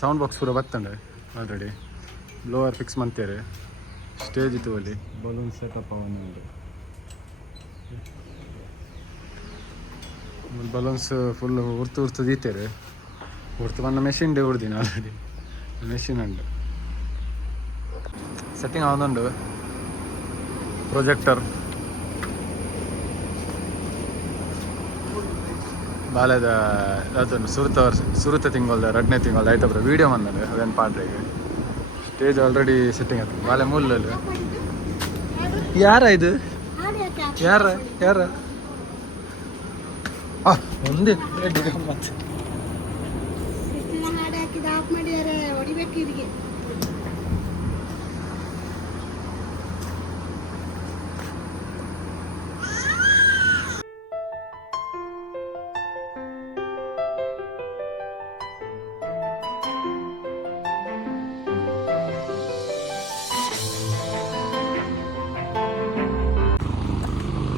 Sound box ಪೂರ ಬತ್ತಂಡೆ already blower fix ಮಾಡ್ತೇವೆ stage ಇತ್ತು ಅಲ್ಲಿ ಬಲೂನ್ ಸೆಟಪ್ ಅವನು ಬಲೂನ್ಸ್ ಫುಲ್ ಉರ್ತು ದೀತೇವೆ ಉರ್ತು ಬಂದ ಮೆಷಿನ್ ಡೇ ಉಡ್ದೀನಿ ಆಲ್ರೆಡಿ ಮೆಷಿನ್ ಉಂಡು ಸೆಟ್ಟಿಂಗ್ ಆವೊಂದುಂಡು ಪ್ರೊಜೆಕ್ಟರ್ ಬಾಲ್ಯದ ಅದೊಂದು ಸುರುತ ತಿಂಗಳದ 2ನೇ ತಿಂಗಳದ ಆಯ್ತಬ್ರ ವೀಡಿಯೋ ಬಂದರೆ ಅದೇನು ಪಾಡ್ರಿಗೆ ಸ್ಟೇಜ್ ಆಲ್ರೆಡಿ ಸೆಟ್ಟಿಂಗ್ ಆಗ್ತದೆ ಬಾಲೆ ಮೂಲಲ್ಲಿ ಯಾರ ಇದು ಯಾರ ಒಂದೇ ಮತ್ತೆ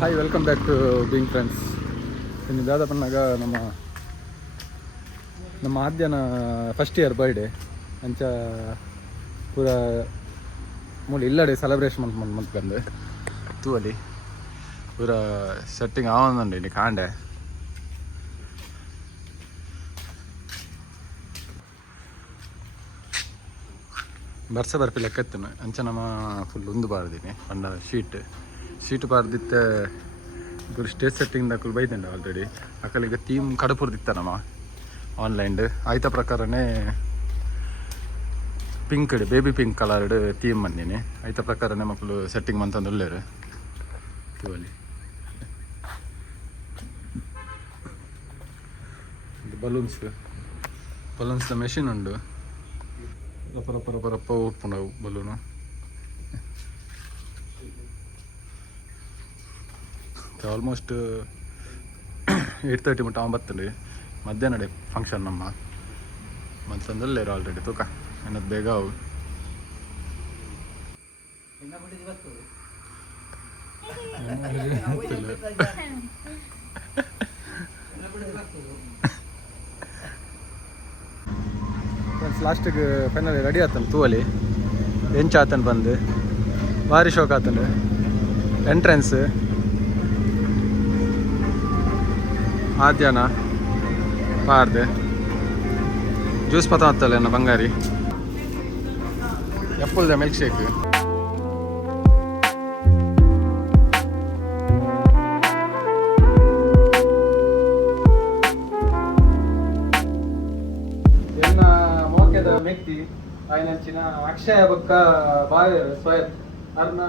hi welcome back to being friends ಇನ್ನು ದಾದ ಪನ್ನಾಗ ನಮ್ಮ ಆದ್ಯನ ಫಸ್ಟ್ ಇಯರ್ ಬರ್ಡೇ ಅಂಚ ಪೂರ ಮೂಲ ಇಲ್ಲಡೆ ಸೆಲೆಬ್ರೇಷನ್ ಮಂತ್ ಬಂದು ತೂ ಅಲ್ಲಿ ಪೂರ ಸೆಟ್ಟಿಂಗ್ ಆವೊಂದುಂಡು ಇಲ್ಲಿ ಕಾಂಡೆ ಬರ್ಪಿ ಲೆಕ್ಕ ಎತ್ತನು ಅಂಚ ನಮ್ಮ ಫುಲ್ ಉಂದು ಬಾರ್ದೀನಿ ಪಂಡ ಶೀಟ್ ಬಾರ್ದಿತ್ತೆ ಇಬ್ಬರು ಸ್ಟೇಜ್ ಸೆಟ್ಟಿಂಗ್ ದಾಖಲು ಬೈದಂಡ ಆಲ್ರೆಡಿ ಅಕ್ಕಲಿಗೆ ಥೀಮ್ ಕಡಪುರ್ದಿತ್ತ ನಮ್ಮ ಆನ್ಲೈನ್ಡ್ ಆಯ್ತ ಪ್ರಕಾರನೇ pink baby pink coloured theme ಬಂದೀನಿ ಆಯ್ತ ಪ್ರಕಾರನೇ ಮಕ್ಕಳು ಸೆಟ್ಟಿಂಗ್ ಮಂತಂದು ಒಳ್ಳೆಯರು ಅಲ್ಲಿ ಬಲೂನ್ಸ್ದ ಮೆಷಿನ್ ಉಂಡು ರಪ್ಪ ಉಟ್ಪುಂಡವು ಬಲೂನು ಆಲ್ಮೋಸ್ಟ್ 8:30 ಮಟ್ಟ ಬರ್ತಂడి ಮಧ್ಯಾಹ್ನ ಫಂಕ್ಷನ್ ನಮ್ಮ ಮಂತಂದಲ್ಲೇರು ಆಲ್ರೆಡಿ ತೂಕ ಏನದು ಬೇಗ ಅವು ಲಾಸ್ಟಿಗೆ ಫೈನಲ್ ರೆಡಿ ಆತನು ತೂವಲ್ಲಿ ಎಂಚ ಆತನು ಬಂದು ಭಾರಿ ಶೋಕ್ ಆತನು ಎಂಟ್ರೆನ್ಸ್ ಆದ್ಯಾನ ಪಾರ್ದೆ ಜ್ಯೂಸ್ ಪತ ಆಗ್ತಲ್ಲ ನನ್ನ ಬಂಗಾರಿ ಎಪ್ಪಲ್ದ ಮಿಲ್ಕ್ ಶೇಕ್ ಎನ್ನ ಮೋಕೆದ ವ್ಯಕ್ತಿ ಆಯ್ನಂಚಿನ ಅಕ್ಷಯ ಬೊಕ್ಕ ಬಾಯ ಸ್ವಯತ್ ಅರ್ನ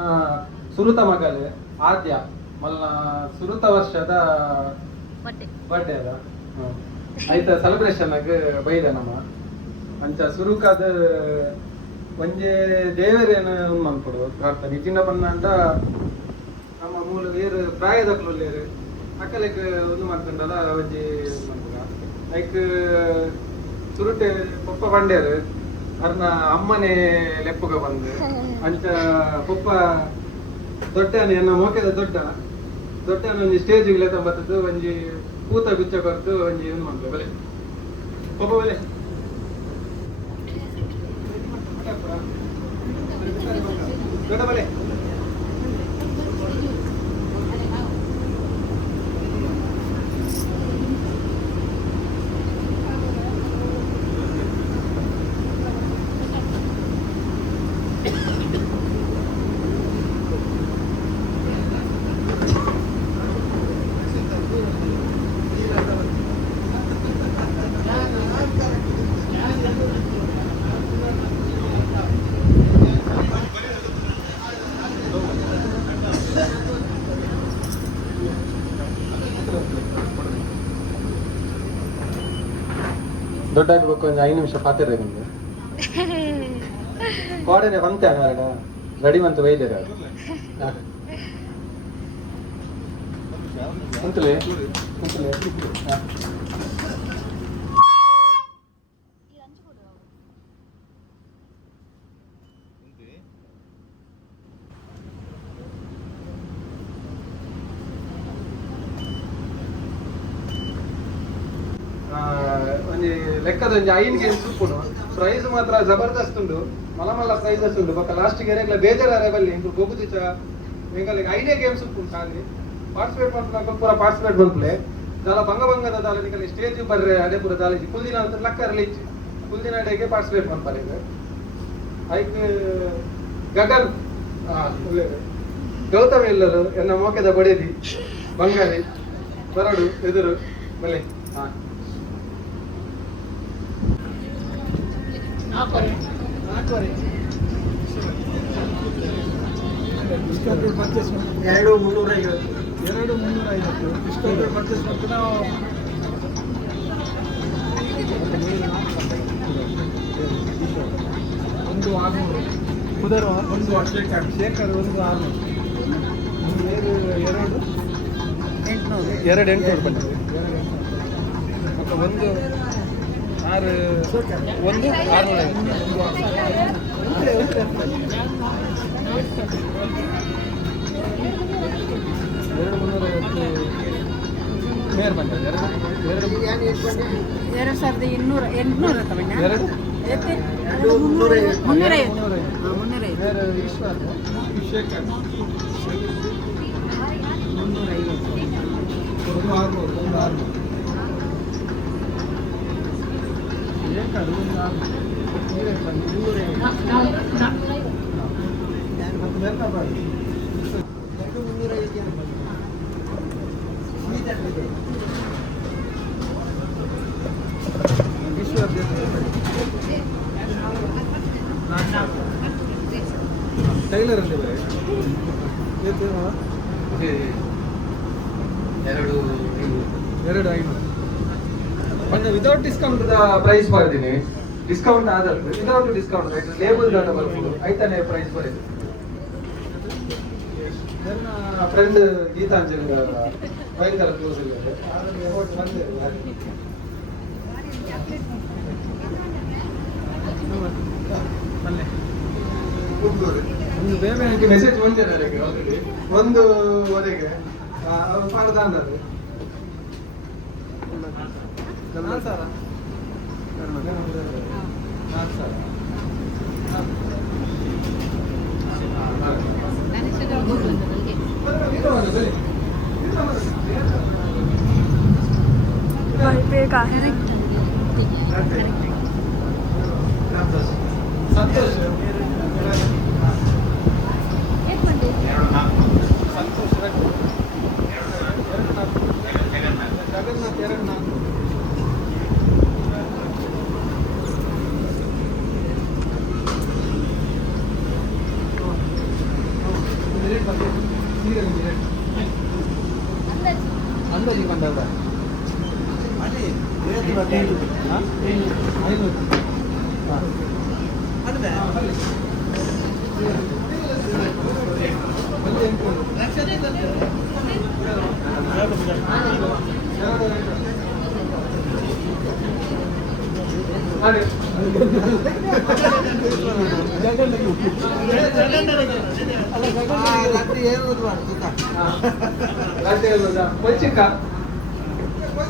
ಸುರುತ ಮಗಲು ಆದ್ಯ ಮಲ್ಲ ಸುರುತ ವರ್ಷದ ಬರ್ಡೇ ಅದ ಆಯ್ತಾ ಸೆಲೆಬ್ರೇಷನ್ ಆಗ ಬೈದ ನಮ್ಮ ಅಂಚ ಸುರುಕಾದ ಒಂಜೆ ದೇವರೇನು ಮನ್ಕೊಡು ಪ್ರಾರ್ಥನೆ ಚಿನ್ನ ಪನ್ನ ಅಂತ ನಮ್ಮ ಮೂಲ ಬೇರೆ ಪ್ರಾಯದಕ್ಲೇರು ಅಕ್ಕಲಿಗೆ ಒಂದು ಮಾಡ್ಕೊಂಡಲ್ಲ ಒಂಜಿ ಲೈಕ್ ಸುರುಟೆ ಪಪ್ಪ ಬಂಡೇರು ಅರ್ನ ಅಮ್ಮನೆ ಲೆಪ್ಪಗ ಬಂದು ಅಂಚ ಪಪ್ಪ ದೊಡ್ಡನೆ ಎನ್ನ ಮೋಕೆದ ದೊಡ್ಡ ಒಂಜಿ ಸ್ಟೇಜಿಗೆ ತಂಬತ್ತದ್ದು ಒಂಜಿ ಕೂತ ಗುಚ್ಚ ಬರ್ತು ಒಂಜಿ ಏನು ಮಾಡ್ಲೆ ಬಲೆ ಒಬ್ಬ ಬಲೆ ದೊಡ್ಡ ಬಲೆ ದೊಡ್ಡ ಆಗ್ಬೇಕು ಒಂದು 5 ನಿಮಿಷ ಪಾತಿರ ನಿಮ್ಗೆ ಗೋಡೆನೆ ಬಂತೆ ಅಣ್ಣ ರೆಡಿ ಬಂತು ಬೈದೇರ ಕುಂತಲೇ ಒಂದು ಲೆಕ್ಕದ ಒಂದು ಐನ್ಗೆ ಸೂಪುನು ಪ್ರೈಸ್ ಮಾತ್ರ ಜಬರ್ದಸ್ತ್ ಉಂಡು, ಮಲ್ಲ ಪ್ರೈಸಸ್ ಉಂಡು. ಬೊಕ್ಕ ಲಾಸ್ಟಿಗೆ ಏನಾಗಲ ಬೇಜಾರ ಬಲ್ಲಿ ಇಂಪ್ರು ಗೊಬ್ಬುದಿಚ್ಚ ಎಂಗಲಿಗೆ ಐಡಿಯಾ ಗೇಮ್ಸ್ ಉಂಟು ಅಲ್ಲಿ ಪಾರ್ಟಿಸಿಪೇಟ್ ಮಾಡ್ಕೊಂಡು ಪೂರ ಪಾರ್ಟಿಸಿಪೇಟ್ ಮಾಡ್ಕೊಳ್ಳೆ ದಾಲ ಬಂಗದ ದಾಲ ನಿಕಲಿ ಸ್ಟೇಜ್ ಬರ್ರೆ ಅದೇ ಪೂರ ದಾಲಿಜಿ ಕುಲ್ದಿನ ಅಂತ ಲಕ್ಕ ರಿಲೀಜ್ ಕುಲ್ದಿನ ಡೇಗೆ ಪಾರ್ಟಿಸಿಪೇಟ್ ಮಾಡ್ತಾರೆ ಈಗ ಐಕ್ ಗಗನ್ ಗೌತಮ್ ಎಲ್ಲರು ಎನ್ನ ಮೋಕೆದ ಬಡಿಯದಿ ಬಂಗಾರಿ ಬರಡು ಎದುರು ಬಲೆ ಎರಡು 350 ಇಷ್ಟೊಂದು ಪರ್ಚೇಸ್ ಮಾಡ್ತೀವಿ ನಾವು. ಒಂದು 600 ಕುದರ ಒಂದು ಶೇಖರ್ 600 ಎರಡು 800 ಬಂದಿದೆ. ಮತ್ತು ಒಂದು ಟೈಲರ್ ಅಲ್ಲಿ ಎರಡು 500 ಒಂದು ವಿತೌಟ್ ಡಿಸ್ಕೌಂಟ್ ಪ್ರೈಸ್ ಬರ್ತೀನಿ. ಡಿಸ್ಕೌಂಟ್ ಆದದ್ದು ವಿತೌಟ್ ಡಿಸ್ಕೌಂಟ್ ಲೇಬಲ್ ದಾಟ ಬರ್ಬೋದು ಐತಾನೆ ಪ್ರೈಸ್ ಬರೀತು. ನನ್ನ ಫ್ರೆಂಡ್ ಗೀತಾಂಜಲಿ ಭಯಂಕರ ಕ್ಲೋಸ್ ಇದ್ದಾರೆ. ಒಂದು ಬೇರೆ ಮೆಸೇಜ್ ಬಂದಿದ್ದಾರೆ ಆಲ್ರೆಡಿ 1:00 ಅವ್ರು ಮಾಡ್ದ ಅಂದರು. ಸಂತೋಷ್ ಜಗನ್ನಾಥ್ 2-4 ಅಂದಾಜಿ ಬಂದದ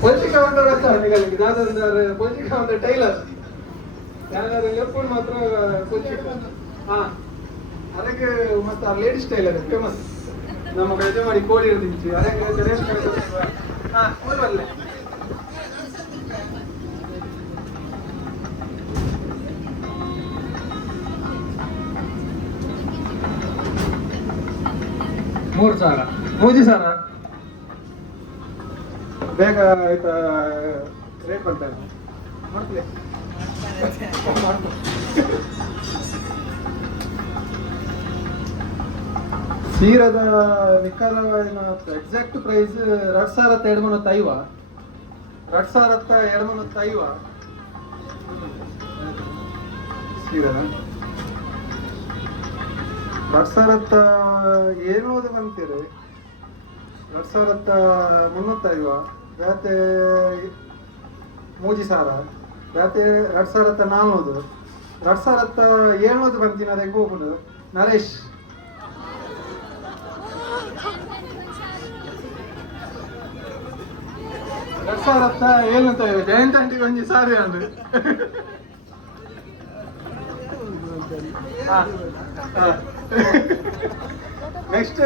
பொலிச்சிக்க வந்து நிகழ்ச்சி நான் பொலிச்சிக்க வந்து டெய்லர் ಯಾರು ಲೆಫ್ಟ್ ಮಾತ್ರ ಅದಕ್ಕೆ ಮತ್ತೆ ಲೇಡೀಸ್ ಟೈಲರ್ ಫೇಮಸ್ ನಮ್ಮ ಯಜಮಾನಿ ಕೋಡಿ ಇರ್ತಿದ್ವಿ ಅದಕ್ಕೆ ಊರಲ್ಲೇ $3,000 ಮೂಜಿ ಬೇಗ ಆಯ್ತಾ ರೇಟ್ ಬರ್ತಾರೆ ಮಾಡ್ತೀವಿ. ಸೀರದ ನಿಖರವಾದ ಎಕ್ಸಾಕ್ಟ್ ಪ್ರೈಸ್ 2,250 2,250 ಸೀರದ 2,700 ಬಂತೀರಿ 2,350 ಬೇತೆ ಮೂಜಿ ಸಾರ ಬೇತೆ 2,400 2,700 ಬಂತೀನಿ ಅದಕ್ಕೆ ಹೋಗುದು ನರೇಶ್ ಏನಂತ ಜಯಂತ್ ಆಂಟಿ ಒಂಜಿ ಸಾರಿ ಅಂದು ನೆಕ್ಸ್ಟ್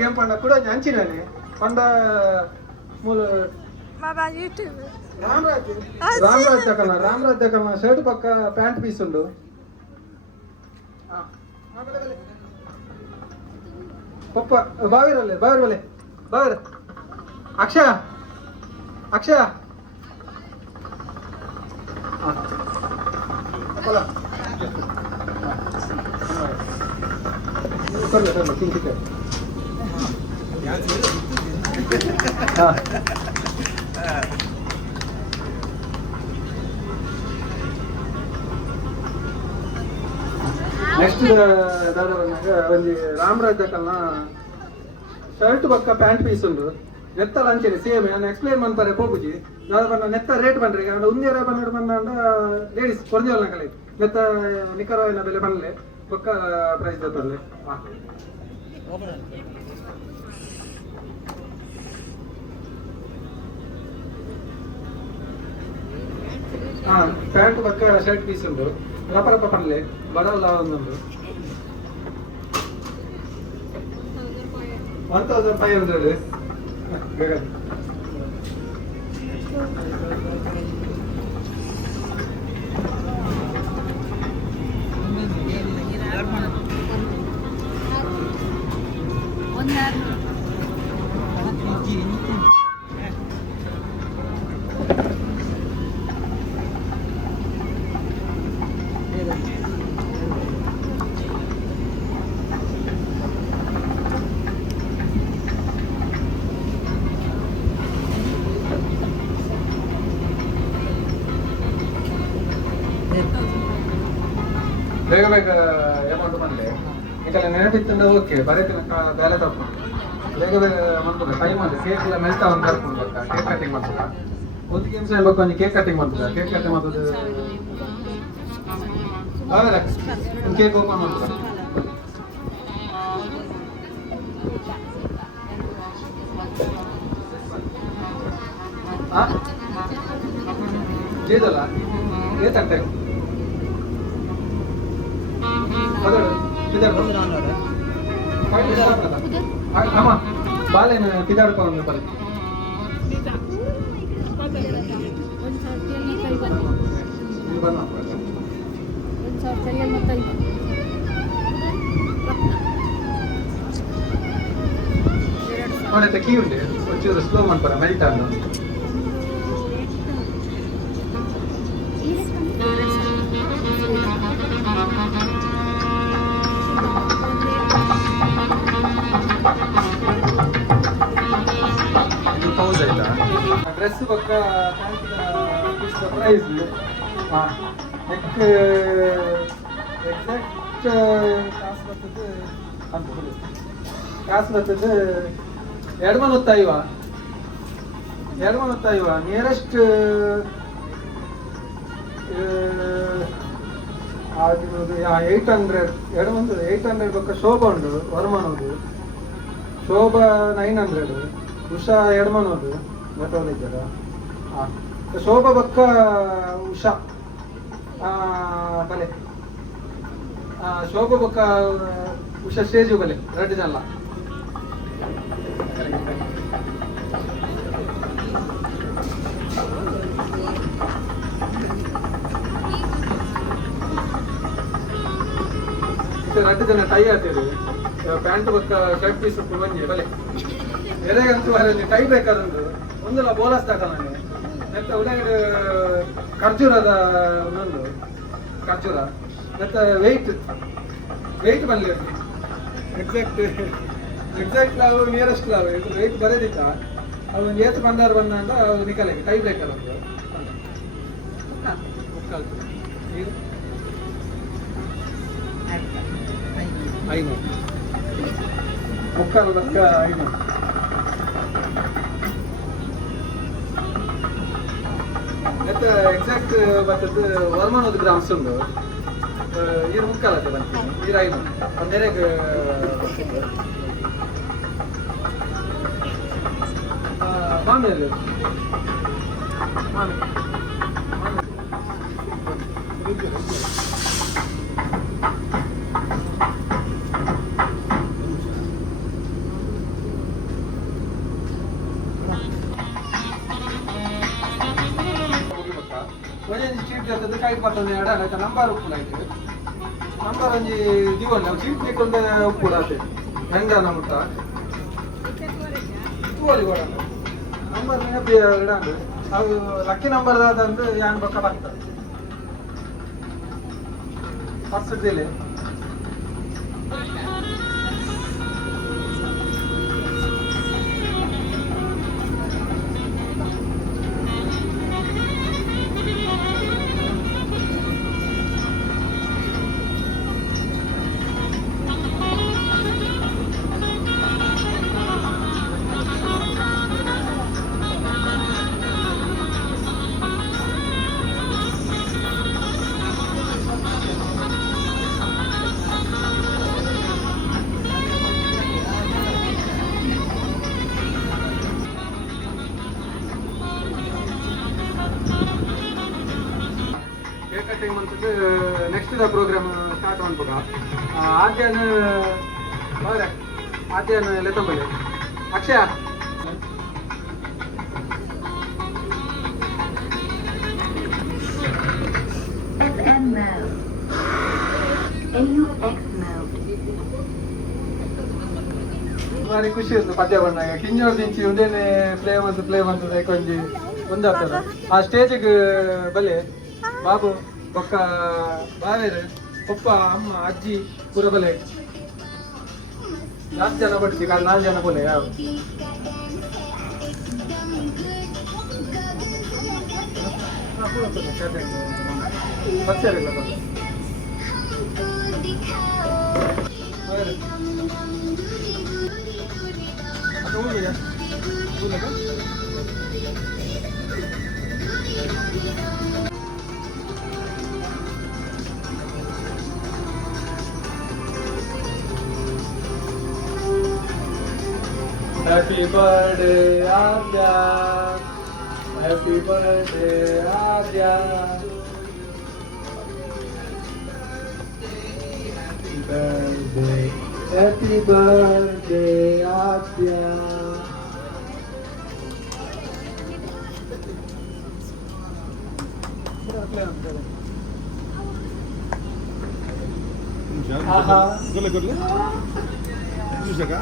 ಗೇಮ್ ಪಂಡ ಕೂಡ ಅಂಚಿನಾನೆ ಪಂಡ ಮೂಲ ರಾಮರಾಜ್ ತಕಲ್ನ ಶರ್ಟ್ ಪಕ್ಕ ಪ್ಯಾಂಟ್ ಪೀಸ್ ಉಂಡು ಪಪ್ಪ ಬಾವಿರಲ್ಲೇ ಬಾವಿರ್ ಅಕ್ಷಯ ನೆಕ್ಸ್ಟ್ ದಾದ ಬಂದಾಗ ಒಂದು ರಾಮರಾಜ್ ದಕಲ್ನ ಶರ್ಟ್ ಪಕ್ಕ ಪ್ಯಾಂಟ್ ಪೀಸ್ ಉಂಡು ನೆತ್ತಲ ಅಂಚೆನೆ ಸೇಮ್ ನಾನು ಎಕ್ಸ್ಪ್ಲೇನ್ ಮಾಡ್ತಾರೆ ಪೋಪುಜಿ ದಾದ ಬಂದ ನೆತ್ತ ರೇಟ್ ಬಂದ್ರಿ ಅಂದ್ರೆ ಉಂದೇರ ಬಂದ ಬಂದ ಲೇಡೀಸ್ ಕೊರ್ಜೋಲ್ ಕಲೆ ನೆತ್ತ ನಿಖರವಾದ ಬೆಲೆ ಬಂದ್ಲೆ ಪಕ್ಕ ಪ್ರೈಸ್ ದತ್ತಲ್ಲಿ ಪ್ಯಾಂಟ್ ಪಕ್ಕ ಶರ್ಟ್ ಪೀಸ್ ಉಂಟು ರಪ್ಪ ಪನ್ಲೆ ಬಡವಲ್ಲ ಒಂದೊಂದು 1500 ಬೇಗ ಬೇಗ ಅಮೌಂಟ್ ಬಂದ್ರೆ ಈಗ ನೆನಪಿತ್ತಂದ್ರೆ ಓಕೆ ಬರೀತಿನ ಬೇರೆ ತಪ್ಪು ಬೇಗ ಬೇಗ ಮಾಡ್ಬೋದು ಟೈಮ್ ಅದು ಕೇಕ್ ಎಲ್ಲ ಮೆಲ್ತಾ ಒಂದು ಕರ್ಕೊಂಡು ಬರ್ತಾ ಕೇಕ್ ಕಟಿಂಗ್ ಮಾಡ್ಬೋದಾ ಒಂದು ಗೇಮ್ಸ್ ಹೇಳ್ಬೇಕು ಒಂದು ಕೇಕ್ ಕಟಿಂಗ್ ಮಾಡ್ಬೋದಾ ಕೇಕ್ ಕಟಿಂಗ್ ಮಾಡೋದು ಒಂದು ಕೇಕ್ ಓಪನ್ ಮಾಡ್ಬೋದಾ ಜೇದಲ್ಲ ಏತಂತೆ ಬಾಲೇನ ಕಿದಾಡ್ಕೊಂಡು ಬರ ನೋಡಿ ಕೀ ಉಂಟು ಒಂಚೂರು ಸ್ಲೋ ಮಾಡ್ಬಾರ ಮೆಲ್ಟ್ ಆಗ ಪೌಸ್ ಆಯ್ತಾ ಡ್ರೆಸ್ ಪಕ್ಕ ಪ್ರೈಸ್ ನೆಕ್ ಎಕ್ಸಾಕ್ಟ್ ಕಾಸು ಬರ್ತದೆ 250 ನಿಯರೆಸ್ಟ್ ಆಗಿರೋದು 800 ಪಕ್ಕ ಶೋಭಾ ಉಂಟು ವರ್ಮನೋದು ಶೋಭಾ 900 ಉಷಾ ಎಡಮನೋದು ಗೊತ್ತಾಗಿದ್ದಾರ ಶೋಭಾ ಪಕ್ಕ ಉಷಾ ಬಲೆ ಶೋಭಾ ಪಕ್ಕ ಉಷಾ ಸ್ಟೇಜು ಬಲೆ ರೆಡ್ ಜಲ್ಲ ರೆಡ್ ಜನ ಟೈ ಆಗ್ತೀರಿ ಪ್ಯಾಂಟ್ ಪಕ್ಕ ಶರ್ಟ್ ಪೀಸ್ ಬಂದಿ ಬಲೆ ಎರೆಗಂತೂ ಅಲ್ಲಿ ಟೈ ಬೇಕಾದಂದು ಒಂದಲ್ಲ ಬೋಲಸ್ ತಗೊಂಡು ಮತ್ತೆ ಒಳಗಡೆ ಖರ್ಜೂರದ ಒಂದೊಂದು ಖರ್ಜೂರ ಮತ್ತೆ ವೆಯ್ಟ್ ಬರಲಿ ಎಕ್ಸಾಕ್ಟ್ ಲಾವು ನಿಯರೆಸ್ಟ್ ಲಾವು ವೆಯ್ಟ್ ಬರೋದಿತ್ತ ಅದು ಏತು ಬಂದಾರು ಬಂದ ಅದು ನಿಕಲಿಗೆ ಟೈ ಬ್ರೇಕರ್ ಒಂದು ಮುಕ್ಕಾಲು ಪಕ್ಕ 500 ಮತ್ತೆ ಎಕ್ಸಾಕ್ಟ್ ಬರ್ತದ್ದು ವರ್ಮನೋದು ಗ್ರಾಮ್ಸ್ ಉಂಟು ಈರು ಮುಕ್ಕಾಲತ್ತೆ ಬಂತು ಈರು 500 ಒಂದೆರೆಗೆ ಮಾಮಿಯಲ್ಲಿ ಮಾಮಿ ಒಂಜೊಂಜಿ ಸೀಟ್ ಜೊತೆ ಕೈ ಪತ್ತೊಂದು ಎಡ ಆಯ್ತು ನಂಬರ್ ಉಪ್ಪು ಆಯ್ತು ನಂಬರ್ ಒಂಜಿ ದಿವಲ್ಲ ಸೀಟ್ ಬೇಕೊಂದು ಉಪ್ಪು ಆಯ್ತು ಹೆಂಗಲ್ಲ ಮುಟ್ಟ ತೂವಲಿ ಕೂಡ ನಂಬರ್ ಇಡಂದು ಅದು ಲಕ್ಕಿ ನಂಬರ್ ಆದಂದು ಯಾನ್ ಬೊಕ್ಕ ಬರ್ತದೆ ಪರ್ಸದಿಲ್ಲ ಕಟಿಂಗ್ ಮಾಡ್ತಿದ್ದು ನೆಕ್ಸ್ಟ್ ಪ್ರೋಗ್ರಾಮ್ ಸ್ಟಾರ್ಟ್ ಮಾಡ್ಬೇಕ ಆದ್ಯಾನ ಲೆತ್ತಂಬಲ್ಲಿ ಅಕ್ಷಯ FM mode. AUX mode. ಭಾರಿ ಖುಷಿ ಇತ್ತು ಪದ್ಯ ಬಂದಾಗ ಕಿಂಜೋರ್ ದಿಂಚಿ ಒಂದೇನೆ ಪ್ಲೇ ಮಾಡ್ತದೆ ಕೊಂಜಿ ಒಂದಾಗ್ತದ ಆ ಸ್ಟೇಜಿಗೆ ಬಲೆ ಬಾಬು ಬೊಕ್ಕ ಬಾವೇರು ಪಪ್ಪ ಅಮ್ಮ ಅಜ್ಜಿ ಪೂರ ಬಲೆ ಜಾಸ್ತಿ ಜನ ಬಡ್ತಿ ಕಾಲ 4 ಜನ ಬೋಲೆ ಯಾವ Happy birthday, Adya. Happy birthday, Adya. Happy birthday, Adya. Aha. Gole. Bisa ka?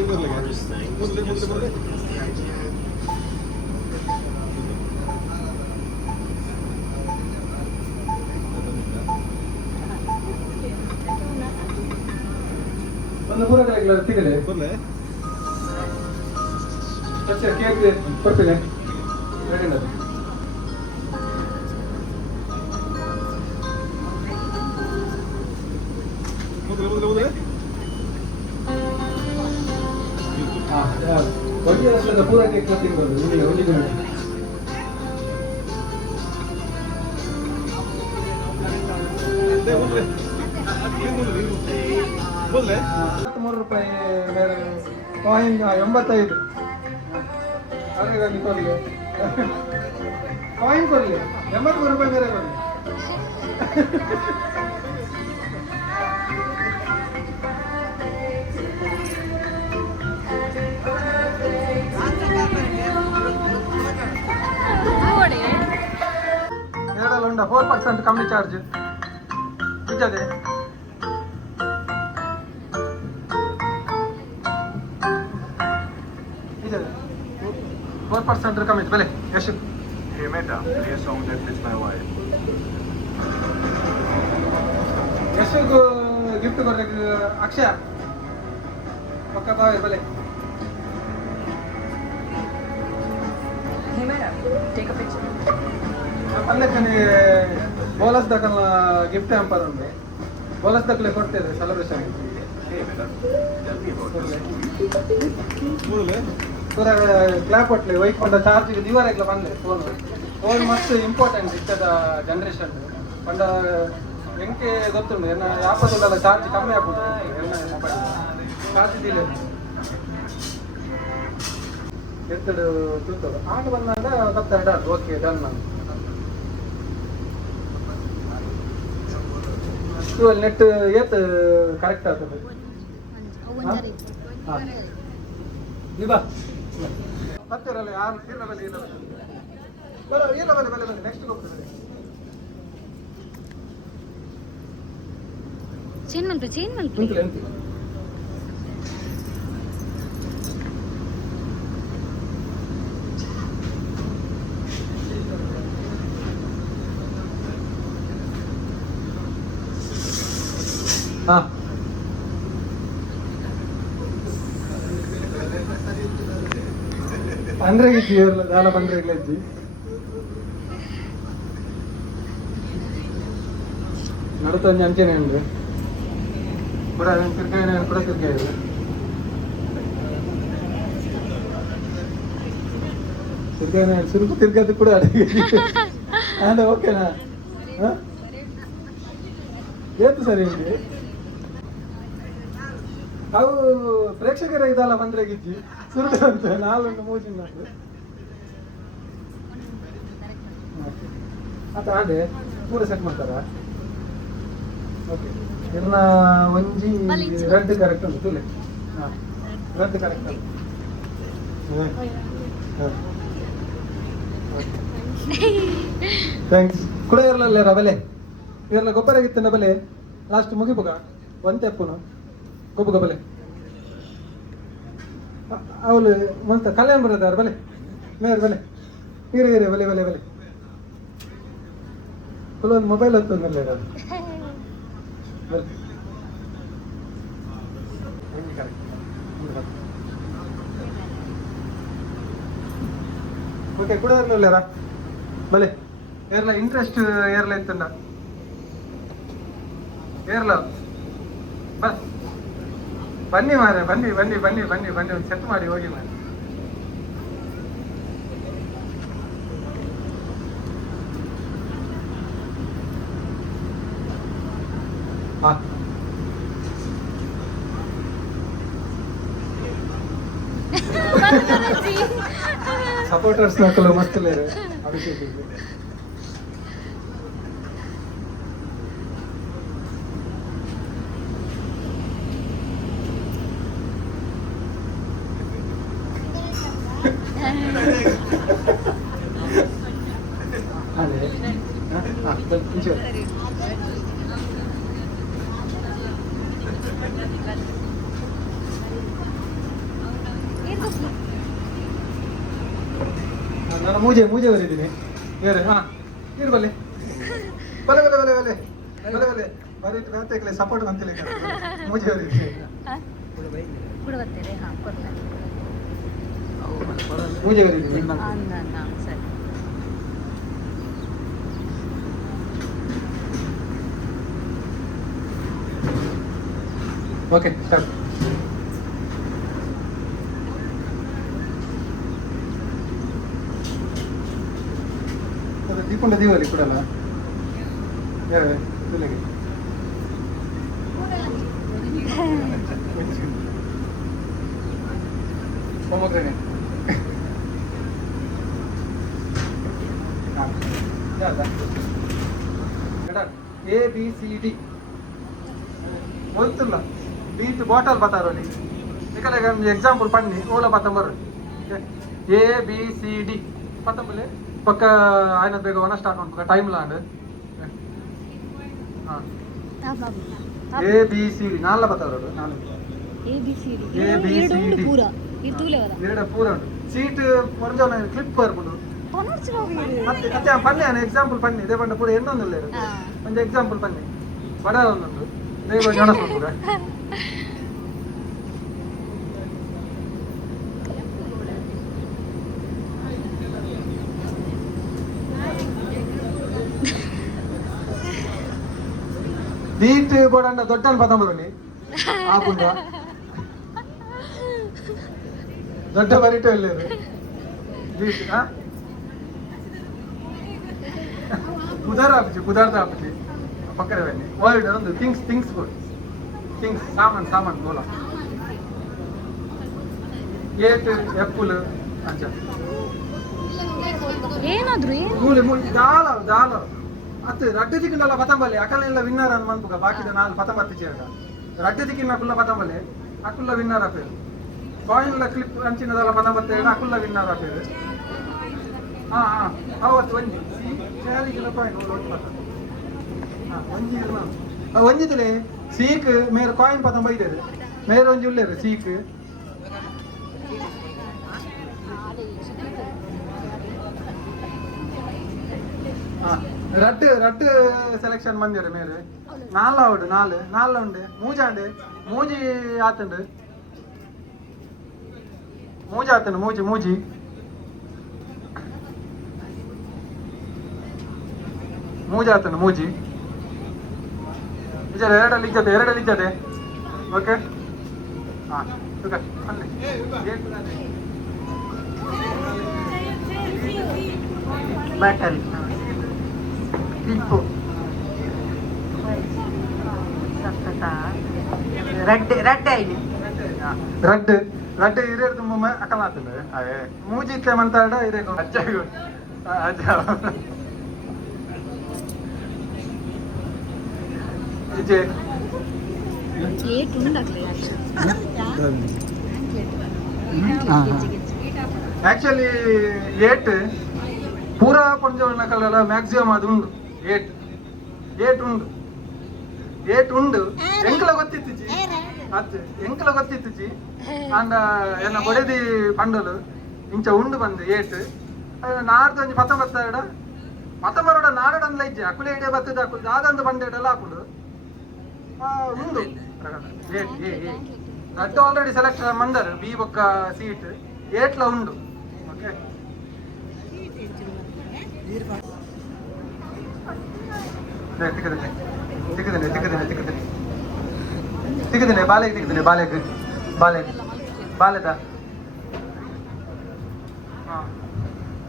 Boleh. ಒಂದು ಪೂರ ಕರೆಕ್ಟ್ ಸಿಗಲೆ Boleh. ಅಚ್ಚಾ ಕೇಕ್ ಕೊಡ್ತೀನಿ ರೆಡಿ ಮಾಡಿ Boleh. ಬಡ್ಡಿ ಅಷ್ಟದ ಪೂರ ಕೇಕ್ ಕಟ್ಟಿಂಗ್ ಬರೋದು ಒಂದು Boleh. 23 ರೂಪಾಯಿ ಮೇಲೆ ಕಾಯಿನ್ 85 ಅವ್ರಿಗೆ ಕೊಡಲಿ ಕಾಯಿನ್ ಕೊಡಲಿ 83 ರೂಪಾಯಿ ಬೇರೆ ಕೊಡಲಿ ಎರಡಲ್ಲ ಉಂಡ 4% ಕಮ್ಮಿ ಚಾರ್ಜ್ ನಿಜದೆ ನಿಜದೆ 4% ಕಮ್ಮಿ ಬೆಲೆ ಎಷ್ಟು Hey Meta, play a song that fits my wife. ಯಶಗೂ ಗಿಫ್ಟ್ ಕೊಡ್ಬೇಕು ಅಕ್ಷಯ ಪಕ್ಕ ಬಾವೆ ಬೆಲೆ Hey Meta, take a picture. ಪಲ್ಲಕ್ಕನೆ ಬೋಲಸ್ ದಕ್ಕನ ಗಿಫ್ಟ್ ಹ್ಯಾಂಪರ್ ಉಂಟು ಬೋಲಸ್ ದಕ್ಕಲೆ ಕೊಡ್ತೇವೆ celebration Hey Meta, tell me about this. Boleh. ಪೂರ ಕ್ಲಾಪ್ ಕೊಟ್ಲಿ ಒಯ್ಕೊಂಡ ಚಾರ್ಜಿಗೆ ದಿವರೆಗ್ಲ ಬಂದೆ ಫೋನ್ ಮಸ್ತ್ ಇಂಪಾರ್ಟೆಂಟ್ ಇಷ್ಟದ ಜನ್ರೇಷನ್ ಪಂಡ ಎಂಕೆ ಗೊತ್ತುಂಡು ಎನ್ನ ಯಾಪದಲ್ಲ ಚಾರ್ಜ್ ಕಮ್ಮಿ ಆಗ್ಬೋದು ಎಲ್ಲ ಮೊಬೈಲ್ ಚಾರ್ಜ್ ಇದಿಲ್ಲ ಎತ್ತಡು ತಿಳ್ತದೆ ಆಗ ಬಂದಾಗ ಗೊತ್ತಾಡ ಓಕೆ ಡನ್ ನಾನು ಇವಾಗ ನೆಟ್ ಏತ್ ಕರೆಕ್ಟ್ ಆಗ್ತದೆ ಹಾಂ ಬಾ ಬರ್ತೀರಲ್ಲ ಯಾರು ಸೀರಿಯಲ್ ಇಲ್ಲ ಬರ ಇಲ್ಲ ಬಲೆ ಬಲೆ ಬಲೆ ನೆಕ್ಸ್ಟ್ ಹೋಗ್ತದೆ ಚೇಂಜ್ ಮಲ್ಪೆ ಉಂಟು ಎಂತ ಹಾ ಪಂದ್ರೆಗಿಜ್ಜಿ ದಾಲ ಪಂದ್ರೆಗ್ಲಜ್ಜಿ ನಡುತ್ತೊಂದು ಅಂಚೆನೆ ಉಂಡು ಕೂಡ ತಿರ್ಗಾಯ ಕೂಡ ತಿರ್ಗಾಯ ತಿರ್ಗಾಯ ಸುರುಕು ತಿರ್ಗದು ಕೂಡ ಅಂದ್ರೆ ಓಕೆನಾ ಏನು ಸರಿ ಉಂಟು ಅವು ಪ್ರೇಕ್ಷಕರ ಇದಲ್ಲ ಪಂದ್ರೆಗಿಜ್ಜಿ ಸುರುಕು ಅಂತ ನಾಲೊಂದು ಮೂಜಿನ ನಾಲ್ಕು ಆತ ಅದೇ ಪೂರ ಸೆಟ್ ಮಾಡ್ತಾರ ಓಕೆ ಎಲ್ಲ ಒಂಜಿ ರದ್ದು ಕರೆಕ್ಟ್ ಉಂಟು ತುಲೆ ಹಾಂ ರದ್ದು ಕರೆಕ್ಟ್ ಉಂಟು ಥ್ಯಾಂಕ್ಸ್ ಕೂಡ ಇರಲಿಲ್ಲ ಬಲೆ ಇರಲ್ಲ ಗೊಬ್ಬರಾಗಿತ್ತನ ಬಲೆ ಲಾಸ್ಟ್ ಮುಗಿಬೋಗ ಒಂತೆ ಅಪ್ಪನು ಗೊಬ್ಬಗ ಬಲೆ ಅವಳು ಮಂತ ಕಲ್ಯಾಣ ಬರೋದಾರ ಬಲೆ ಮೇರ್ ಬಲೆ ಇರಿ ಬಲೆ ಬಲೆ ಬಲೆ ಕೆಲವೊಂದು ಮೊಬೈಲ್ ಹತ್ತೊಂದಲ್ಲ ಇರೋದು ಬಲೆ ಓಕೆ ಕೂಡ ಇರಲಿಲ್ಲ ಬಲೆ ಏರ್ಲ ಇಂಟ್ರೆಸ್ಟ್ ಏರ್ಲ ಇತ್ತಂಡ ಏರ್ಲ ಬನ್ನಿ ಮಾರೆ ಬನ್ನಿ ಒಂದು ಸೆಟ್ ಮಾಡಿ ಹೋಗಿ ಮಾರೆ ಹಾ ಸಪೋರ್ಟರ್ಸ್ ನಕಲು ಮಸ್ತಲೇ ಅಭಿಷೇಕ್ ಅದೇ ಹಾ ಬನ್ನಿ ನಾನು ಮೂಜೆ ಬರೀತೀನಿ ಬೇರೆ ಹಾ ಇರು ಬಲೆ ಬಲೆ ಬಲೆ ಬಲೆ ಬಲೆ ಬಲೆ ಬಲೆ ಬರೀಟ್ ಬರ್ತೇಕಲೆ ಸಪೋರ್ಟ್ ಅಂತಿಲ್ಲ ಮೂಜೆ ಬರೀತೀನಿ ಕೂಡ ಬರ್ತೀರಿ ಹಾಂ ಕೊಡ್ತಾರೆ ಮೂಜೆ ಬರೀತೀನಿ ಸರಿ ಓಕೆ ಸ್ಟಾರ್ಟ್ ದೀಪಂಡ ದೀವಲ್ಲಿ ಕೊಡಲ್ಲ ಯಾರು ತುಲೆಗೆ ಹೋಮಗ್ರೇನೆ ಎ ಬಿ ಸಿ ಡಿ ಗೊತ್ತಿಲ್ಲ ಬೀಟ್ ಬಾಟಲ್ ಬತ್ತಾರೋಲಿ ಇಕಲೆಗ ಎಕ್ಸಾಂಪಲ್ ಪನ್ನಿ ಓಲ ಪತ್ತಂಬರು ಎ ಬಿ ಸಿ ಡಿ ಪತ್ತಂಬಲೆ ಪಕ್ಕ ಆಯ್ನದ ಬೇಗ ಒನ ಸ್ಟಾರ್ಟ್ ಮಾಡ್ಬೇಕ ಟೈಮ್ ಲಾಂಡ್ ಹಾಂ ಎ ಬಿ ಸಿ ಡಿ ನಾಲ್ಲ ಬತ್ತಾರೋದು ನಾನು ABCD A B C D ಪೂರ ಇರ್ತೂಲೆ ಎರಡು ಪೂರ ಉಂಟು ಸೀಟ್ ಒಂಜನ ಕ್ಲಿಪ್ ಬರ್ಬೋದು ಮತ್ತೆ ಮತ್ತೆ ಪನ್ನಿ ಎಕ್ಸಾಂಪಲ್ ಪನ್ನಿ ಇದೇ ಪಂಡ ಪೂರ ಇನ್ನೊಂದಿಲ್ಲ ಇರೋದು ಒಂದು ಎಕ್ಸಾಂಪಲ್ ಪನ್ನಿ ಬಡ ಒಂದೊಂದು ಬೇಗ ಜನ ಕೊಡ್ಬೋದ ಬೀಟ್ ಬೋರ್ಡ್ ದೊಡ್ಡ ಪದಂಬರಲ್ಲಿ ಆಪುಂಡ ದೊಡ್ಡ ಬರಿಟು ಎಲ್ಲರು ಬೀಟ್ ಕುದಾರ್ದ ಆಪುಜಿ ಪಕ್ಕದ ಬನ್ನಿ ವರ್ಲ್ಡ್ ಒಂದು ಥಿಂಗ್ಸ್ ಬೋರ್ಡ್ ಥಿಂಗ್ಸ್ ಸಾಮಾನ್ ಬೋಲ ಏಟ್ ಎಪ್ಪುಲ್ ಅಂಚ ಏನಾದ್ರು ದಾಲ ಅತ್ತೆ ರಡ್ಡು ದಿಕ್ಕಿನಲ್ಲ ಪತಂಬಲ್ಲಿ ಅಕಲೆಲ್ಲ ವಿನ್ನರ್ ಅನ್ ಮನ್ಪುಗ ಬಾಕಿದ ನಾಲ್ ಪತಂಬತ್ತಿ ಚೇರ್ಗ ರಡ್ಡು ದಿಕ್ಕಿನ ಕುಲ್ಲ ಪತಂಬಲ್ಲಿ ಅಕುಲ್ಲ ವಿನ್ನರ್ ಆಪೇರು ಕಾಯಿನ್ಲ ಕ್ಲಿಪ್ ಅಂಚಿನದಲ್ಲ ಪತಂಬತ್ತೆ ಅಕುಲ್ಲ ವಿನ್ನರ್ ಆಪೇರು ಅವತ್ತು ಒಂಜಿ ಒಂಜಿತಲೆ ಸೀಕ್ ಮೇರೆ ಕಾಯಿನ್ ಪದ ಬೈದೇರು ಮೇರೆ ಒಂಜಿ ಉಳ್ಳೇರು ಸೀಕ್ ರಡ್ ರಡ್ ಸೆಲೆಕ್ಷನ್ ಬಂದಿರು ಮೇರೆ ನಾಲ್ ಉಂಡು ಮೂಜಾಂಡು ಮೂಜಿ ಆತುಂಡು ಮೂಜಿ ಆತುಂಡು ಮೂಜಿ ಮೂಜಿ ಆತುಂಡು ಮೂಜಿ ಇಜ್ಜದೆ ಎರಡಲ್ಲಿ ಇಜ್ಜದೆ ಓಕೆ ಹಾಂ ಬ್ಯಾಟರಿ ರಡ್ಡ್ ಹಿರಿಯರು ತುಂಬ ಅಕಲ್ ಆತಂಡ ಮೂಜಿ ಇತ್ತೆ ಮಂತಾಡ ಹಿರಿಯ ಅಜ್ಜಾಗು ಅಜ್ಜ ಇಜ್ಜೆ ಆಕ್ಚುಲಿ ಏಟ್ ಪೂರಾ ಪಂಚವರ್ಣ ಕಲರ್ ಮ್ಯಾಕ್ಸಿಮಮ್ ಅದು ಉಂಡು ಏಟ್ ಉಂಡು ಎಂಕಲ ಗೊತ್ತಿತ್ತು ಅಂಡ ಎನ್ನ ಬೊಡೆದಿ ಪಂಡಲು ಇಂಚ ಉಂಡು ಬಂದು ಏಟ್ ನಾಡ್ದು ಒಂಜಿ 19 ನಾಡಡಂದ್ಲ ಇಜ್ಜೆ ಅಕುಲೆ ಇಡೇ ಬರ್ತದೆ ಹಾಕುದು ದಾದಂದು ಬಂಡೆಡೆಲ್ಲ ಹಾಕುದು ಉಂಡು ರಡ್ಡು ಆಲ್ರೆಡಿ ಸೆಲೆಕ್ಷನ್ ಮಂದರ್ ಬಿ ಬೊಕ್ಕ ಸೀಟ್ ಏಟ್ಲ ಉಂಡು ಓಕೆ ತಿಕ್ಕದಿನಿ ಬಾಲೆದ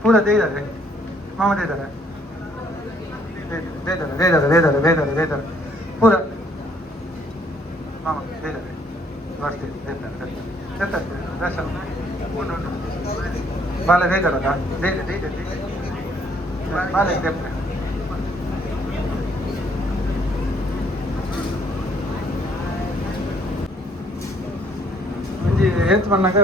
ಪೂರ ದೇಯ್ದಾರೆ ಮಾಮ ದೇಯ್ದಾರೆ ಪೂರ ಮಾಮ ದೇಯ್ದಾರೆ ಬಾಲೆ ದೇಯ್ದಾರಲ್ಲ ಬಾಲೆ ಏತ್ ಬಂದಾಗ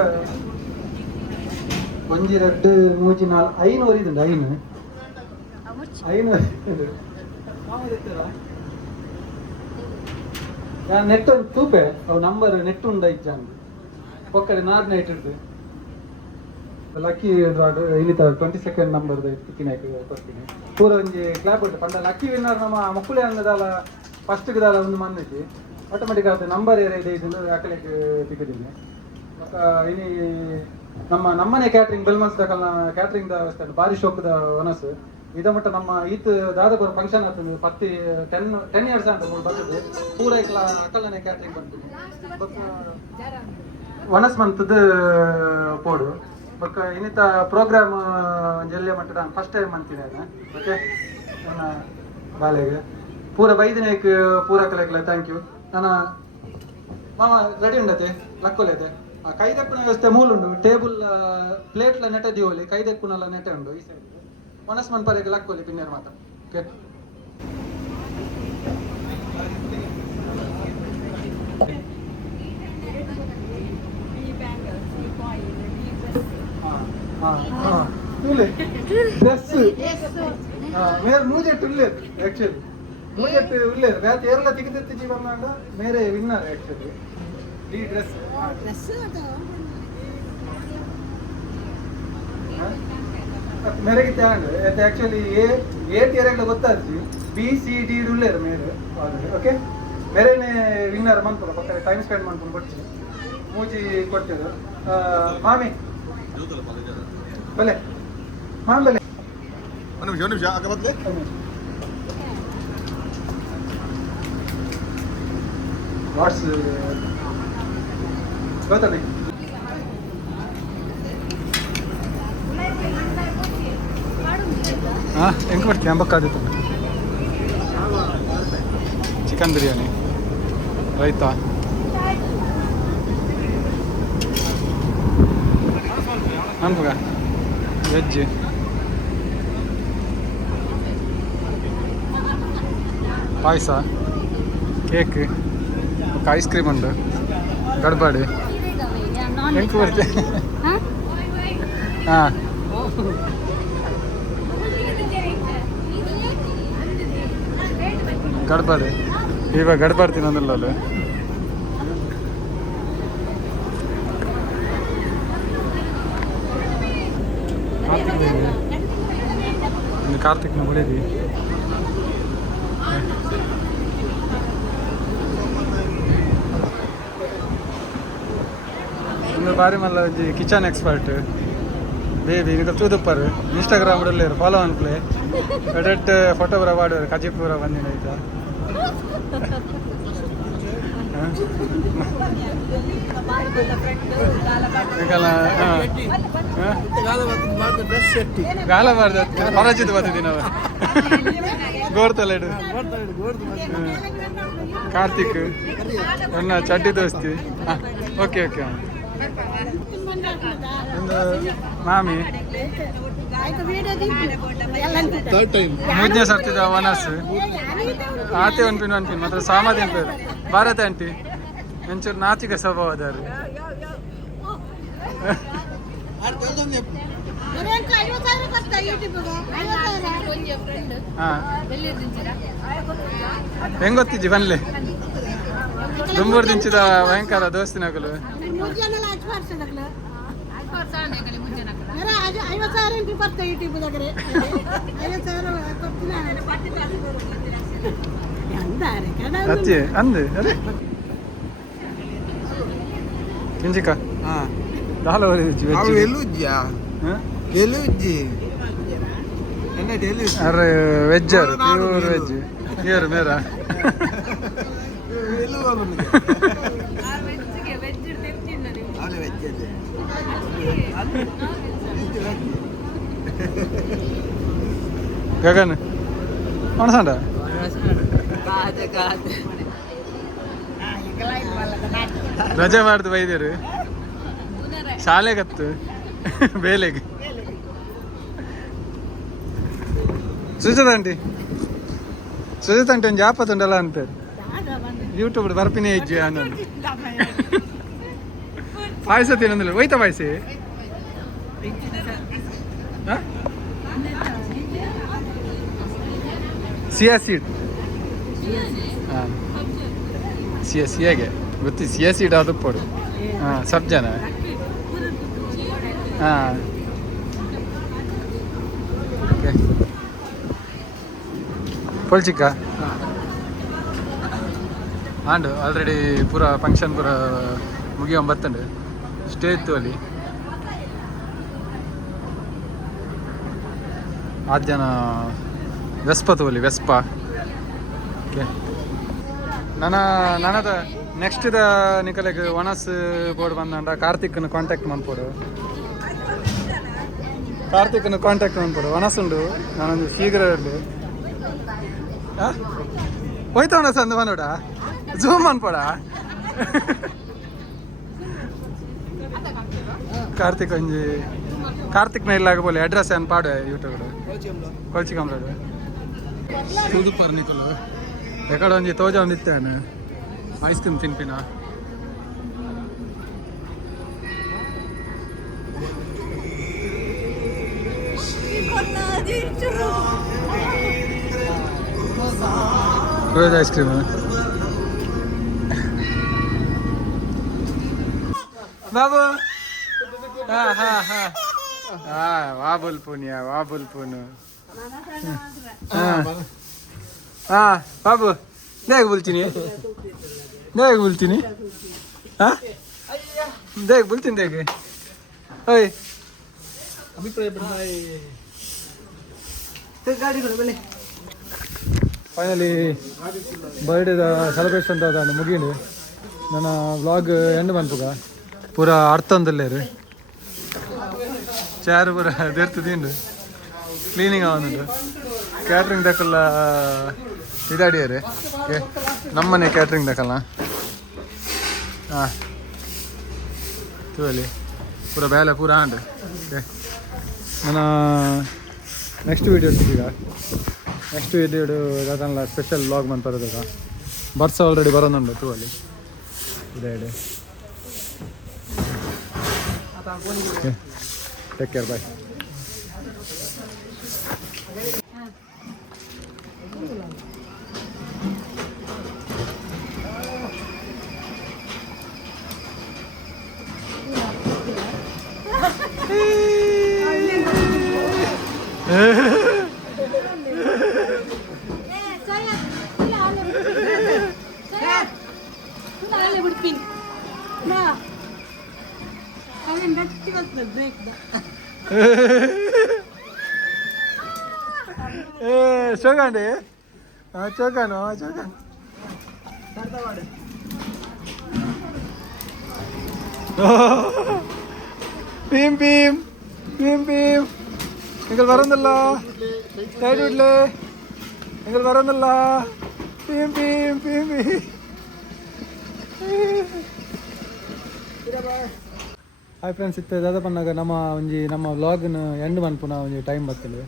ಒಂಜಿ ರಡ್ಡು ಮೂಜಿ ನಾಲ್ 500 ಇದುಂಡು ಐನು ನೆಟ್ ಒಂದು ತೂಪೆ ಅವು ನಂಬರ್ ನೆಟ್ ಉಂಡ ಇಜ್ಜಾಂದು ಒಕ್ಕಡೆ ನಾಡ್ ನೈಟ್ ಇಡ್ದು ಲಕ್ಕಿ ರಾಡ್ ಇಲ್ಲಿತ 22nd ನಂಬರ್ ತಿಕ್ಕಿನಾಯ್ತು ಕೊಡ್ತೀನಿ ಪೂರ ಒಂಜಿ ಕ್ಲಾಪ್ ಉಂಟು ಪಂಡ ಲಕ್ಕಿ ವಿನ್ನರ್ ನಮ್ಮ ಮಕ್ಕಳೇ ಅನ್ನದಾಲ ಫಸ್ಟ್ಗೆ ದಾಲ ಒಂದು ಮಂದಿಗೆ ಆಟೋಮೆಟಿಕ್ ಆಗುತ್ತೆ ನಂಬರ್ ಏರಿಯಾ ಇದೆ ಇದನ್ನು ಹಾಕಲಿಕ್ಕೆ ತಿಕ್ಕಿದ್ದೀನಿ ಇನಿ ನಮ್ಮನೆ ಕ್ಯಾಟ್ರಿಂಗ್ ಬೆಲ್ಮನ್ಸ್ ದಾಕಲ್ನ ಕ್ಯಾಟ್ರಿಂಗ್ ದ ವ್ಯವಸ್ಥೆ ಭಾರಿ ಶೋಕದ ವನಸ್ ಇದ ಮಟ್ಟ ನಮ್ಮ ಈತ್ ದಾದಪುರ ಫಂಕ್ಷನ್ ಆಗ್ತದೆ 10 years ಅಂತ ಬರ್ತದೆ ಪೂರ ಇಕ್ಲ ಅಕಲ್ನೇ ಕ್ಯಾಟ್ರಿಂಗ್ ಬಂತೀನಿ ವನಸ್ ಮಂತದ ಪೋಡು ಬೊಕ್ಕ ಇನ್ನಿತ ಪ್ರೋಗ್ರಾಮ್ ಜಲ್ಲೆ ಮಟ್ಟದ ಫಸ್ಟ್ ಟೈಮ್ ಅಂತೀನಿ ಓಕೆ ನನ್ನ ಬಾಲೆಗೆ ಪೂರ ಬೈದಿನೇಕ್ ಪೂರ ಕಲೆಕ್ಲ ಥ್ಯಾಂಕ್ ಯು ನನ್ನ ಮಾಮ ರೆಡಿ ಉಂಡತೆ ಲಕ್ಕೊಲೆತೆ ಕೈದಕ್ಕುನ ವ್ಯವಸ್ಥೆ ಮೂಲುಂಡು ಟೇಬಲ್ ಪ್ಲೇಟ್ಲ ನೆಟ ದಿವೋಲಿ ಕೈದಕ್ಕುನಲ್ಲ ನೆಟೆ ಉಂಡು ಈ ಸೈಡ್ ಮನಸ್ ಮನ್ಪರೆಗೆ ಲಕ್ಕೊಲಿ ಪಿನ್ನೇರ್ ಮಾತ ಓಕೆ ಎಲ್ಲ ತಿಕ್ಕಿತ್ತಿ ಬಂದ ಮೇರೆ ವಿನ್ನರ್ ಆಕ್ಚುಲಿ ಈ ಡ್ರೆಸ್ ಮೇರೆಗೆ ತಗೊಂಡು ಆಕ್ಚುಲಿ ಏಟ್ ಏರಿಯಾಗಳ ಗೊತ್ತಾಗ್ತಿ BCD ಉಳ್ಳೇರು ಮೇರೆ ಓಕೆ ಮೇರೆನೆ ವಿನ್ನರ್ ಮನ್ಪುರ ಪಕ್ಕ ಟೈಮ್ ಸ್ಪೆಂಡ್ ಮಾಡ್ಕೊಂಡು ಕೊಡ್ತೀನಿ ಮೂಜಿ ಕೊಡ್ತಿದ್ರು ಮಾಮಿ ಬಲೆ ಮಾಮ ಬಲೆ ಒಂದು ನಿಮಿಷ ಆಗ ಬದಲೇ ವಾಟ್ಸ್ ಗೊತ್ತಾನೆ ಹೆಂಗೆ ಬರ್ತೀನಿ ಅಂಬಕ್ಕಾದಿತ್ತು ಚಿಕನ್ ಬಿರಿಯಾನಿ ರೈತಾ ಅನ್ಪಗ ವೆಜ್ ಪಾಯಸ ಕೇಕ್ ಐಸ್ ಕ್ರೀಮ್ ಉಂಡು ಗಡ್ಬಾಡಿ ಹೆಂಗೆ ಬರ್ತೀನಿ ಹಾಂ ಗಡ್ಬಾರ್ದು ಇವಾಗ ಗಡ್ಬಾರ್ತೀನಿ ಅಂದ್ರಲ್ಲ ಅಲ್ಲಿ ಕಾರ್ತಿಕ್ನ ಹೊಡಿದಿ ಇನ್ನು ಬಾರಿ ಮಲ್ಲ ಒಂಜಿ ಕಿಚನ್ ಎಕ್ಸ್ಪರ್ಟ್ ಬೇಬಿ ಈಗ ತೂದುಪ್ಪರ್ ಇನ್ಸ್ಟಾಗ್ರಾಮ್ ಇರು ಫಾಲೋ ಅನ್ಪ್ಲೆ ಎಡೆಟ್ ಫೋಟೋ ಬರ ಮಾಡುವರು ಕಜಿಪುರ ಬಂದಿನ ಆಯ್ತಾ ಗಾಲ ಬಾರ್ದ ಪರಚಿತ್ ಬರ್ತಿದ್ದಿ ನಾವು ಗೋಡ್ತಲೆಡು ಕಾರ್ತಿಕ್ ನನ್ನ ಚಡ್ಡಿ ದೋಸ್ತಿ ಓಕೆ ಓಕೆ ಒಂದು ಮಾಮಿ ಮೂರನೇ ಸರ್ತಿದ ವನಸ್ ಆತೆ ಒಂದು ಪಿನ್ ಮಾತ್ರ ಸಾಮಾಧಿ ಅಂತ ಭಾರತ ಆಂಟಿ ಒಂಚೂರು ನಾಚಿಕ ಸ್ವಭಾವ ಅದಾರು ಹೆಂಗ್ ಗೊತ್ತಿಜ್ಜಿ ಬನ್ಲೆ ದುಂಬೂರು ದಿಂಚಿದ ಭಯಂಕರ ದೋಸ್ತಿನಗಳು ಅಚ್ಚಿ ಅಂದು ಅದೇ ಕಿಂಚಿಕ ದಾಲ ಅರೆ ವೆಜ್ ಅರು ಪ್ಯೂರ್ ವೆಜ್ ಇಯರ್ ಮೇರಾ ಗಗನ್ ಮನಸಂಡ ರಜೆ ಮಾಡ್ದು ಬೈದೇರು ಶಾಲೆಗತ್ತು ಬೇಲೆಗೆ ಸುಜಾತ ಆಂಟಿ ಒಂದು ಜಾಪತ್ ಉಂಟಲ್ಲ ಅಂತ ಯೂಟ್ಯೂಬ್ ಬರ್ಪಿನೇ ಇಜ್ಜಿ ಅನ್ನೋದು ಪಾಯಸ ತಿನ್ನೋದಿಲ್ಲ ಒಯ್ತಾ ಪಾಯಸ ಸಿಯಾ ಸೀಡ್ ಹಾಂ ಸಿಯಾಗೆ ಗೊತ್ತಿ ಸಿಯಾ ಸೀಡ್ ಅದು ಪೋಡು ಹಾಂ ಸಬ್ಜನ ಹಾಂ ಓಕೆ ಪೊಳ್ಚಿಕ್ಕ ಆಂಡು ಆಲ್ರೆಡಿ ಪೂರ ಫಂಕ್ಷನ್ ಪೂರ ಮುಗಿಯೊಂಬತ್ತಂಡು ಸ್ಟೇ ಇತ್ತು ಅಲ್ಲಿ ಆರು ಜನ ವೆಸ್ಪ ತೋಲಿ ವೆಸ್ಪ ಓಕೆ ನನ್ನದ ನೆಕ್ಸ್ಟ್ ನಿಕಲೆಗೆ ವನಸ್ ಬೋರ್ಡ್ ಬಂದಂಡ ಕಾರ್ತಿಕ್ನ ಕಾಂಟ್ಯಾಕ್ಟ್ ಮಾಡ್ಕೊಡು ವನಸ್ ಉಂಡು ನಾನೊಂದು ಶೀಘ್ರ ಇರಲಿ ಹೋಯ್ತಾ ವನಸ್ ಅಂದು ಬಂದೋಡ ಜೂಮ್ ಅನ್ಪೋಡ ಕಾರ್ತಿಕ್ನ ಇಲ್ಲಾಗ ಬೋಲೆ ಅಡ್ರೆಸ್ ಏನು ಪಾಡು ಯೂಟ್ಯೂಬ್ ಕೊಲ್ಚಿಕಂಬ್ಲಡು ತೂದುಪ್ಪರ್ ನಿಕಲು ಎಕಡೆ ಒಂಜಿ ತೋಜ ಒಂದಿತ್ತೇನು ಐಸ್ ಕ್ರೀಮ್ ತಿನ್ಪಿನ ರೋಸ್ ಐಸ್ ಕ್ರೀಮ್ ಬಾಬು ವಾ ಬುಲ್ಪುನಿಯಾ ವಾ ಬುಲ್ಪುನು ಬಾಬು ದೇಗ ಬುಲ್ತೀನಿ ದೇಗ ಬುಲ್ತೀನಿ ದೇಗ ಓಯ್ ಫೈನಲಿ ಬರ್ಡೇದ ಸೆಲೆಬ್ರೇಷನ್ ಅಂತ ಮುಗೀನಿ ನನ್ನ ವ್ಲಾಗ್ ಎಂಡ್ ಬಂತುಗ ಪೂರ ಅರ್ಥಂದಲ್ಲೇ ರೀ ಚೇರ್ ಪೂರ ದೇರ್ತದಿಂಡು ಕ್ಲೀನಿಂಗ್ ಅವನುಂಡು ಕ್ಯಾಟ್ರಿಂಗ್ ದಕ್ಕಲ್ಲ ಇದಾಡಿಯರಿ ಓಕೆ ನಮ್ಮನೆ ಕ್ಯಾಟ್ರಿಂಗ್ ದಕ್ಕಲ್ಲ ಹಾಂ ತೂಲಿ ಪೂರ ಬೇಲೆ ಪೂರ ಆಂಡು ಓಕೆ ನಾನು ನೆಕ್ಸ್ಟ್ ವೀಡಿಯೋ ಈಗ ನೆಕ್ಸ್ಟ್ ವೀಡಿಯೋ ಅದನ್ನ ಸ್ಪೆಷಲ್ ವ್ಲಾಗ್ ಬಂತರದ ಬರ್ಸ ಆಲ್ರೆಡಿ ಬರೋದುಂಡು ತೂವಲ್ಲಿ ಇದೆ ಓಕೆ ಟೇಕ್ ಕೇರ್ ಬಾಯ್ చూడండి చూగాను చూగాను ಭೀಮ್ ಭೀಮ್ ಭೀಮ್ ಭೀಮ್ നിങ്ങൾ പറയുന്നില്ല സൈഡ് വിട്ടില്ലേ നിങ്ങൾ പറയുന്നില്ല ಭೀಮ್ ಭೀಮ್ ಭೀಮ್ ಭೀಮ್ ಹಾಯ್ ಫ್ರೆಂಡ್ಸ್ ಇತ್ತೆ ದಾದ ಪನ್ನಾಗ ನಮ್ಮ ವ್ಲಾಗ್ನ ಎಂಡ್ ಮನ್ಪುನ ಒಂಜಿ ಟೈಮ್ ಬರ್ತದೆ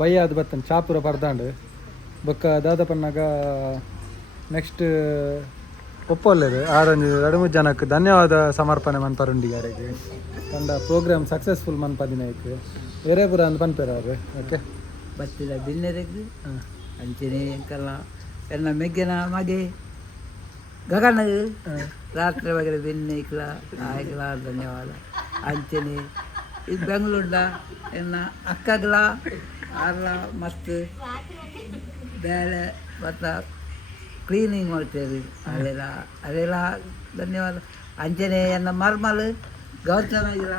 ಬಯ್ಯ ಅದು ಬರ್ತೇನೆ ಚಾಪುರ ಪರ್ದಾಂಡು ಬೊಕ್ಕ ದಾದ ಪನ್ನಾಗ ನೆಕ್ಸ್ಟ್ ಒಪ್ಪೊಲ್ಲೇದು ಆರೊಂದು 2-3 ಜನಕ್ಕೆ ಧನ್ಯವಾದ ಸಮರ್ಪಣೆ ಮನ್ಪರುಂಡಿಗಾರಿಗೆ ತಂಡ ಪ್ರೋಗ್ರಾಮ್ ಸಕ್ಸಸ್ಫುಲ್ ಮನ್ಪದಿನೈಕ್ ಬೇರೆ ಪುರ ಅಂದ್ ಪನ್ಪೇರವ್ರು ಓಕೆ ಬತ್ತಿದ ದಿನರೆಗ್ ಅಂಚನೆ ಎಂಕಲ್ಲ ಎನ್ನ ಮೆಗ್ಗಿನ ಮಗೆ ಗಗನ ರಾತ್ರಿ ಬಗೆರೆ ಬೆನ್ನೈಕ್ಲ ಆಯ್ಕಲ ಧನ್ಯವಾದ ಅಂಚನೆ ಇದು ಬೆಂಗಳೂರ್ದ ಎನ್ನ ಅಕ್ಕಗ್ಲ ಆರ್ಲ ಮಸ್ತ್ ಬೇಳೆ ಮತ್ತು ಕ್ಲೀನಿಂಗ್ ಮಾಡ್ತೇವೆ ಅದೆಲ್ಲ ಧನ್ಯವಾದ ಅಂಚನೆ ಎನ್ನ ಮರ್ಮಲ್ ಗೌತಮಿಗಿರ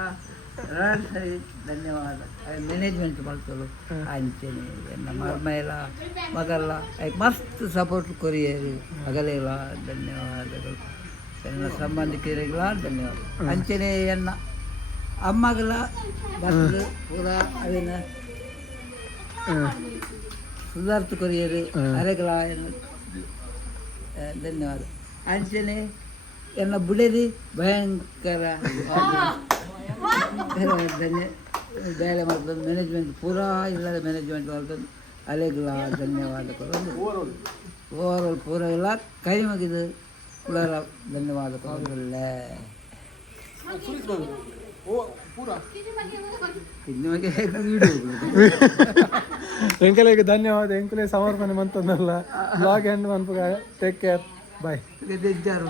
ಸರಿ ಧನ್ಯವಾದ ಮ್ಯಾನೇಜ್ಮೆಂಟ್ ಮಾಡ್ತಾರೆ ಅಂಚನೆ ಎನ್ನ ಮರ್ಮ ಎಲ್ಲ ಮಗಲ್ಲ ಮಸ್ತ್ ಸಪೋರ್ಟ್ ಕೊರಿಯರು ಮಗಲೆಲ್ಲ ಧನ್ಯವಾದಗಳು ಎನ್ನ ಸಂಬಂಧಿಕರಿಗೆಲ್ಲ ಧನ್ಯವಾದ ಅಂಚನೆ ಎನ್ನ ಅಮ್ಮಗಳ ಬಸ್ ಪೂರ ಅವಿನ ಸುಧಾರ್ಥ ಕೊರಿಯರು ಅರೆಗಳ ಧನ್ಯವಾದ ಅಂಚನೆ ಎನ್ನ ಬುಡದಿ ಭಯಂಕರ ಧನ್ಯ ಬೇಳೆ ಮಾಡ್ತದೆ ಮ್ಯಾನೇಜ್ಮೆಂಟ್ ಪೂರಾ ಇಲ್ಲದ ಮ್ಯಾನೇಜ್ಮೆಂಟ್ ಮಾಡ್ತದೆ ಅಲೆಗಳ ಧನ್ಯವಾದಗಳು ಓವರಾಲ್ ಪೂರ ಎಲ್ಲ ಕೈ ಮುಗಿದು ಪೂರ ಧನ್ಯವಾದಗಳು ನಿಮಗೆ ಎಂಕಲೆಗೆ ಧನ್ಯವಾದ ಎಂಕಲೆ ಸಮರ್ಪಣೆ ಮಂತಂದಲ್ಲ ಬ್ಲಾಗ್ ಎಂಡ್ ಮನ್ಪುಗ ಟೇಕ್ ಕೇರ್ ಬಾಯ್ ಬೇಜಾರು